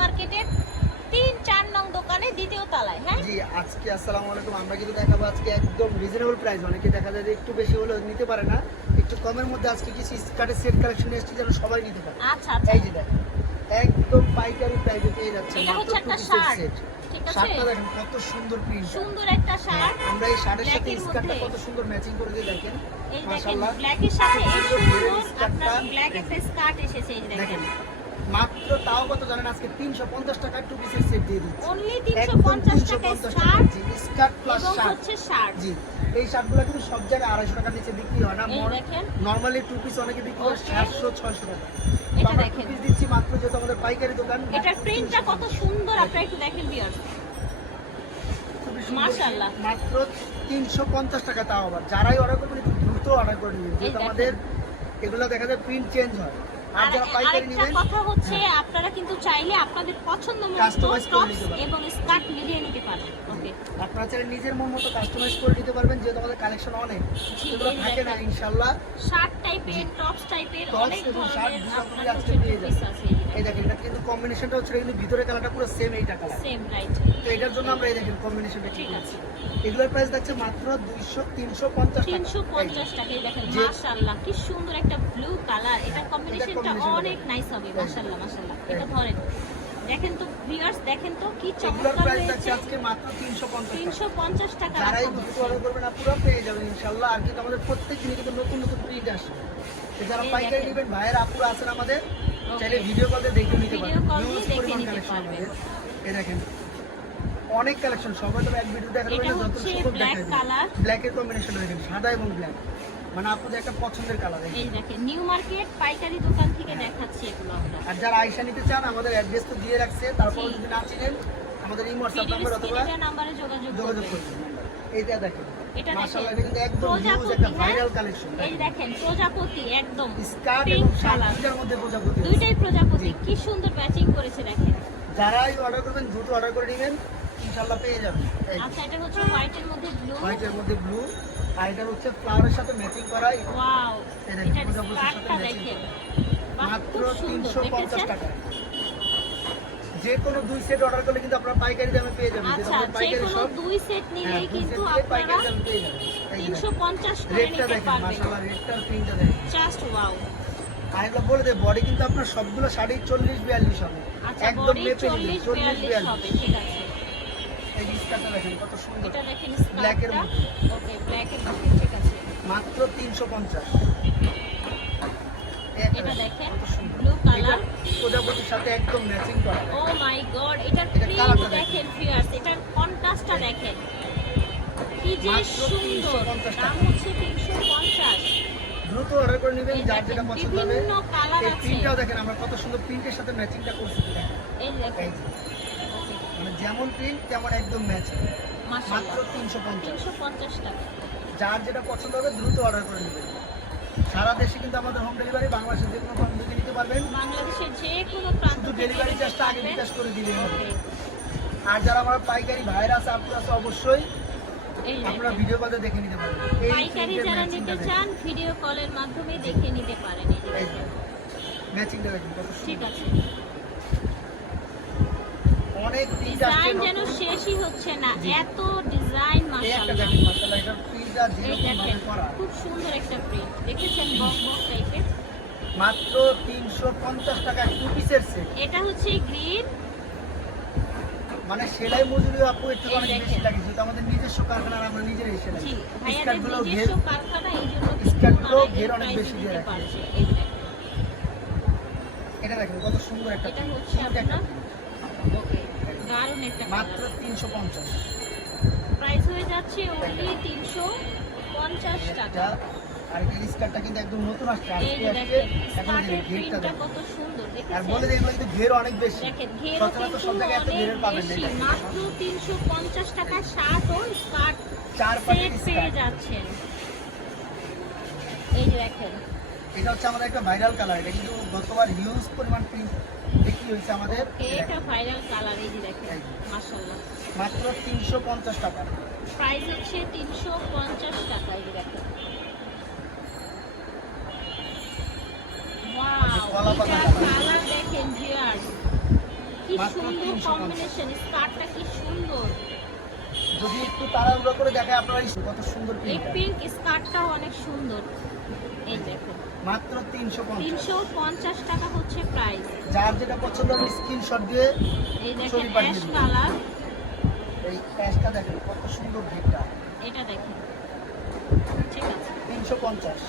মার্কেটের তিন চার নং দোকানে দ্বিতীয় তলায় হ্যাঁ? জি আজকে আসসালামু আলাইকুম। আমরা কিন্তু দেখাবো আজকে একদম রিজনেবল প্রাইস অনেকে দেখা যায় যে একটু বেশি হলেও নিতে পারে না। একটু কমের মধ্যে আজকে কিছু স্কার্টের সেট কালেকশন এসেছে যেন সবাই নিতে পারে। আচ্ছা আচ্ছা। এই যে দেখেন একদম পাইকারি প্রাইসে পেয়ে যাচ্ছে এটা হচ্ছে একটা শার্ট ঠিক আছে? শার্টটা দেখেন কত সুন্দর প্রিন্ট সুন্দর একটা শার্ট আমরা এই শার্টের সাথে স্কার্টটা কত সুন্দর ম্যাচিং করে দিয়ে দেখেন। এই দেখেন ব্ল্যাকের সাথে এই সুন্দর আপনার ব্ল্যাক একটা স্কার্ট এসেছে এই দেখেন। মাত্র তাও কত জানেন? আজকে তিনশো পঞ্চাশ টাকার টু পিসের সেট দিয়ে দিচ্ছি। অনলি 350 টাকায় শার্ট স্কার্ট প্লাস শার্ট হচ্ছে শার্ট জি এই শার্টগুলো কিন্তু সব জায়গায় আড়াইশো টাকার নিচে বিক্রি হয় না। নর্মালি টু পিস অনেকে বিক্রি করে Okay. সাতশো ছয়শো টাকা। এটা দেখেন। দিচ্ছি মাত্র যেহেতু আমাদের পাইকারি দোকান। এটার প্রিন্টটা কত সুন্দর। আপনারা একটু দেখেন ভিউয়ার্স মাশাআল্লাহ। মাত্র তিনশো পঞ্চাশ টাকা তাও আবার। যারাই অর্ডার করবেন দ্রুত অর্ডার করে নেবেন। আমাদের এগুলো দেখা যায় প্রিন্ট চেঞ্জ হয়। আর আর আরেকটা কথা হচ্ছে আপনারা কিন্তু চাইলে আপনাদের পছন্দ মতো। এবং স্কার্ট মিলিয়ে নিতে পারেন ওকে। আপনারা চাইলে নিজের মন মতো কাস্টমাইজ করে নিতে পারবেন যেহেতু আমাদের কালেকশন অনেক। জি, থাকে না দেখেন। শার্ট টাইপের টপস টাইপের অনেক ধরনের দুটো আজকে পেয়ে যাবেন। এই দেখেন এটা কিন্তু কম্বিনেশনটা হচ্ছে কিন্তু ভিতরে কালারটা পুরো সেম এইটা কালার সেম রাইট তো এটার জন্য আমরা এই দেখেন কম্বিনেশনটা ঠিক আছে। এগুলোর প্রাইস থাকছে মাত্র দুইশো তিনশো পঞ্চাশ টাকা। তিনশো এই পঞ্চাশ টাকায় দেখেন মাশাআল্লাহ কি সুন্দর একটা ব্লু কালার এটা কম্বিনেশনটা অনেক নাইস হবে এই। মাশাআল্লাহ মাশাআল্লাহ। এই। এটা ধরেন। দেখেন তো ভিউয়ার্স দেখেন তো কি চমৎকার হয়েছে। আজকে মাত্র তিনশো পঞ্চাশ টাকা। যারাই হচ্ছে। অর্ডার করবেন আপনারা পেয়ে যাবেন ইনশাল্লাহ। আর কিন্তু আমাদের প্রত্যেক দিনে কিন্তু নতুন নতুন প্রিন্ট আসে। যারা পাইকারি নেবেন ভাইয়ের আপুরা আছেন আমাদের। চাইলে ভিডিও কলে দেখে নিতে পারবেন। দিয়ে দেখে নিতে পারবেন। এই দেখেন অনেক কালেকশন সবাই তো এক ভিডিও এটা যত সুন্দর দেখায় color। ব্ল্যাকের কম্বিনেশন দেখেন সাদা এবং ব্ল্যাক মানে আপনাদের একটা পছন্দের কালার এই দেখেন নিউ মার্কেট পাইকারি দোকান থেকে দেখাচ্ছি এগুলো আমরা। আর যারা আইসা নিতে চান আমাদের অ্যাড্রেস তো দিয়ে রাখছে তারপর যদি না চিনেন আমাদের এই ভিডিওর নাম্বার অথবা নাম্বারে যোগাযোগ যোগাযোগ করবেন। করবেন। এইটা দেখেন এটা দেখেন একদম হিউজ প্রজাপতি, একটা হ্যাঁ? ভাইরাল কালেকশন এই দেখেন। প্রজাপতি একদম স্কার্ট এবং শার্ট মধ্যে প্রজাপতি দুইটাই প্রজাপতি কি সুন্দর ম্যাচিং করেছে দেখেন। যারাই অর্ডার করবেন দ্রুত অর্ডার করে নেবেন ইনশাআল্লাহ পেয়ে যাবেন। আচ্ছা এটা হচ্ছে হোয়াইটের মধ্যে ব্লু হোয়াইটের মধ্যে ব্লু আর এটা হচ্ছে ফ্লাওয়ারের সাথে ম্যাচিং করা ওয়াও এটার সাথে। বাহ, মাত্র খুব সুন্দর তিনশো পঞ্চাশ দেখেছেন? টাকা। যে কোনো দুই সেট অর্ডার করলে কিন্তু আপনারা পাইকারি দামে পেয়ে যাবেন। আচ্ছা যে কোনো দুই সেট হ্যাঁ, নিলেই কিন্তু আপনারা দামে পেয়ে যাবেন। এই যে তিনশো দেখেন। পঞ্চাশ করে রেটটা নিতে পারবেন। মাশাআল্লাহ প্রিন্টটা দেখেন। জাস্ট ওয়াও বলে দেয় বডি কিন্তু আপনার সবগুলো শাড়ি চল্লিশ বিয়াল্লিশ হবে। আচ্ছা একদম মেপে চল্লিশ চল্লিশ বিয়াল্লিশ। হবে ঠিক আছে। এই স্কার্টটা দেখেন কত সুন্দর এটা দেখেন Black এর ওকে ব্ল্যাক এর মধ্যে ঠিক আছে। মাত্র তিনশো পঞ্চাশ। এটা দেখেন ব্লু কালার প্রজাপতির সাথে একদম ম্যাচিং করা ও মাই গড এটার প্রিন্ট দেখেন। ফিয়ার্স এটার কন্ট্রাস্টটা দেখেন। কি যে সুন্দর। 350 দাম হচ্ছে তিনশো পঞ্চাশ। দ্রুত অর্ডার করে নেবেন যার যেটা পছন্দ হবে। বিভিন্ন কালার আছে। প্রিন্টটাও দেখেন আমরা কত সুন্দর প্রিন্টের সাথে ম্যাচিংটা করছি। এই দেখেন। মানে যেমন প্রিন্ট তেমন একদম ম্যাচিং মাত্র তিনশো পঞ্চাশ। টাকা। যার যেটা পছন্দ হবে দ্রুত অর্ডার করে নেবেন। সারা দেশে কিন্তু আমাদের হোম ডেলিভারি বাংলাদেশের যে কোনো প্রান্ত থেকে নিতে পারবেন। বাংলাদেশের যে কোনো প্রান্ত ডেলিভারি চার্জটা আগে। বিকাশ করে হবে। আর যারা আমার পাইকারি ভাইরা আছে আপনারা অবশ্যই আপনারা ভিডিও কলে দেখে নিতে পারবেন। পাইকারি যারা নিতে চান ভিডিও কলের মাধ্যমে দেখে নিতে পারেন। ম্যাচিংটা দেখেন ঠিক আছে অনেক প্রিন্ট আসছে ডিজাইন যেন শেষই হচ্ছে না। এত ডিজাইন মাশাআল্লাহ। করা। খুব সুন্দর একটা প্রিন্ট দেখেছেন বক বক টাইপের মাত্র তিনশো পঞ্চাশ টাকা টু পিসের সেট এটা হচ্ছে গ্রিন মানে সেলাই মজুরি আপু একটু অনেক বেশি লাগে যেহেতু আমাদের নিজস্ব কারখানা আমরা নিজেরাই সেলাই জি ভাইয়াদের নিজস্ব কারখানা এই জন্য স্কার্টগুলো ঘের অনেক বেশি দিয়ে রাখে। এটা দেখেন কত সুন্দর একটা এটা হচ্ছে আপনার ওকে দারুণ একটা মাত্র তিনশো পঞ্চাশ। প্রাইস হয়ে যাচ্ছে অনলি তিনশো পঞ্চাশ টাকা। এটা আর এই স্কার্টটা কিন্তু একদম নতুন আসছে। আজকে আসছে এখন দেখেন ঘেরটা দেখেন। কত সুন্দর আর বলে এগুলো কিন্তু ঘের অনেক বেশি। দেখেন ঘেরও সচরাচর সব জায়গায় এত ঘেরের পাবেন না মাত্র তিনশো পঞ্চাশ টাকা শার্ট ও স্কার্ট চার পাটের পেয়ে যাচ্ছেন। এই যে দেখেন। এটা হচ্ছে আমাদের একটা ভাইরাল কালার এটা কিন্তু গতবার হিউজ পরিমাণ প্রিন্ট বিক্রি হয়েছে আমাদের এটা ভাইরাল কালার এই যে দেখেন মাশাআল্লাহ। মাত্র তিনশো পঞ্চাশ টাকা। প্রাইস হচ্ছে তিনশো পঞ্চাশ টাকা এই দেখেন। ওয়াও কালার দেখেন ভিউয়ার্স কি সুন্দর 350 কম্বিনেশন স্কার্টটা কি সুন্দর। যদি একটু তাড়াহুড়ো করে দেখায় আপনারা কত সুন্দর এই পিঙ্ক স্কার্টটাও অনেক সুন্দর। মাত্র তিনশো তিনশো পঞ্চাশ টাকা হচ্ছে প্রাইস যার যেটা পছন্দ আপনি স্ক্রিনশট দিয়ে এই দেখেন অ্যাশ কালার এই অ্যাশটা দেখেন কত সুন্দর ভিড়টা এটা দেখেন। ঠিক আছে। তিনশো পঞ্চাশ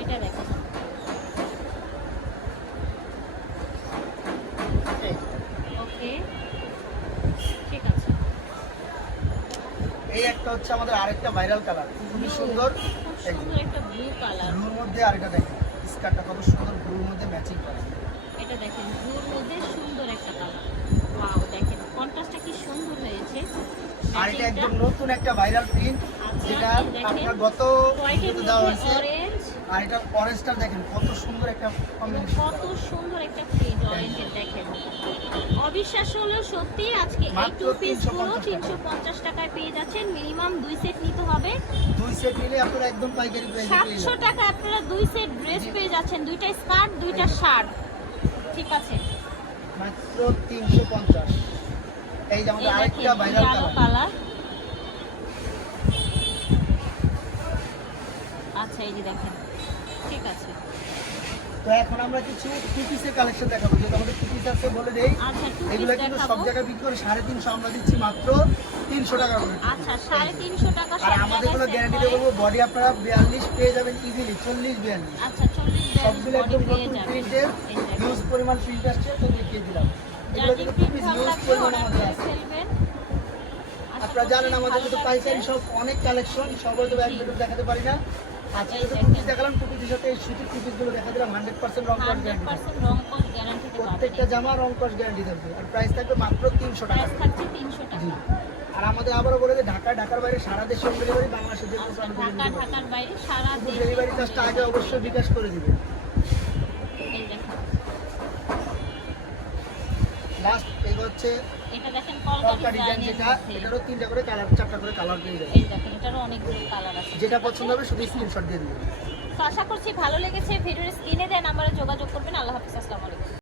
এটা দেখেন ওকে ঠিক আছে এই একটা হচ্ছে আমাদের আরেকটা ভাইরাল কালার খুবই সুন্দর। সুন্দর একটা ব্লু কালার ব্লুর মধ্যে আরেকটা দেখেন স্কার্টটা কত সুন্দর ব্লুর মধ্যে ম্যাচিং করে। এটা দেখেন ব্লুর মধ্যে সুন্দর একটা কালার ওয়াও দেখেন কন্ট্রাস্টটা কি সুন্দর হয়েছে। আর এটা একদম নতুন একটা ভাইরাল প্রিন্ট আচ্ছা, যেটা এই দেখেন। আপনার গত দেওয়া হয়েছে। আর এটা অরেঞ্জটা দেখেন কত সুন্দর একটা কত সুন্দর একটা প্রিন্ট অরেঞ্জের দেখেন। অবিশ্বাস্য হলেও সত্যি আজকে এই টু পিসগুলো 350 তিনশো পঞ্চাশ টাকায় পেয়ে যাচ্ছেন। মিনিমাম দুই সেট নিতে হবে। দুই সেট নিলে আপনারা একদম পাইকারি প্রাইসে টাকা আপনারা দুই সেট ড্রেস পেয়ে যাচ্ছেন। দুইটা স্কার্ট দুইটা শার্ট ঠিক আছে। মাত্র তিনশো পঞ্চাশ। এই যে আমাদের আরেকটা ভাইরাল কালো কালার কালার আচ্ছা এই যে দেখেন। ঠিক আছে। তো এখন আমরা কিছু টু পিসের কালেকশন দেখাবো যেটা আমাদের টু পিস আছে বলে দেই। আচ্ছা এগুলো কিন্তু সব জায়গায় বিক্রি করে সাড়ে তিনশো আমরা দিচ্ছি মাত্র তিনশো টাকা করে। আচ্ছা সাড়ে তিনশো টাকা আর আমাদের কোনো গ্যারান্টি দেবো বডি আপনারা বিয়াল্লিশ পেয়ে যাবেন ইজিলি চল্লিশ বিয়াল্লিশ। আচ্ছা চল্লিশ সবগুলো একদম নতুন প্রিন্টের। হিউজ পরিমাণ প্রিন্ট আসছে তো দেখিয়ে দিলাম। এগুলো কিন্তু টু পিস পরিমাণ আমাদের আছে। আপনারা করছি জানেন আমাদের কিন্তু। পাইকারি সব অনেক কালেকশন সবাই তো এক দেখাতে পারি না। আজকে এই দেখেন। দেখালাম টু সাথে এই সুতির টু দেখা দিলাম হান্ড্রেড পার্সেন্ট রং কস 100% গ্যারান্টি রং কস guarantee তে প্রত্যেকটা জামা রং কস গ্যারান্টি থাকবে। আর প্রাইস থাকবে মাত্র তিনশো টাকা। থাকছে 300 টাকা। আর আমাদের আবারও বলে যে ঢাকা ঢাকার বাইরে সারা দেশে হোম ডেলিভারি বাংলাদেশের যে আচ্ছা, ঢাকা, ঢাকার বাইরে সারা করবে। ডেলিভারি চার্জটা আগে অবশ্যই বিকাশ করে দিবে। লাস্ট হচ্ছে এটা দেখেন কলকা কলকা ডিজাইন যেটা এটারও তিনটা করে কালার চারটা করে কালার পেয়ে যাবে এই দেখেন এটারও অনেকগুলো কালার আছে। যেটা পছন্দ হবে শুধু স্ক্রিনশট দিয়ে দিবেন তো আশা করছি ভালো লেগেছে। ভিডিওর স্ক্রিনে দেন আমরা যোগাযোগ করবেন। আল্লাহ হাফিজ আসসালামু আলাইকুম।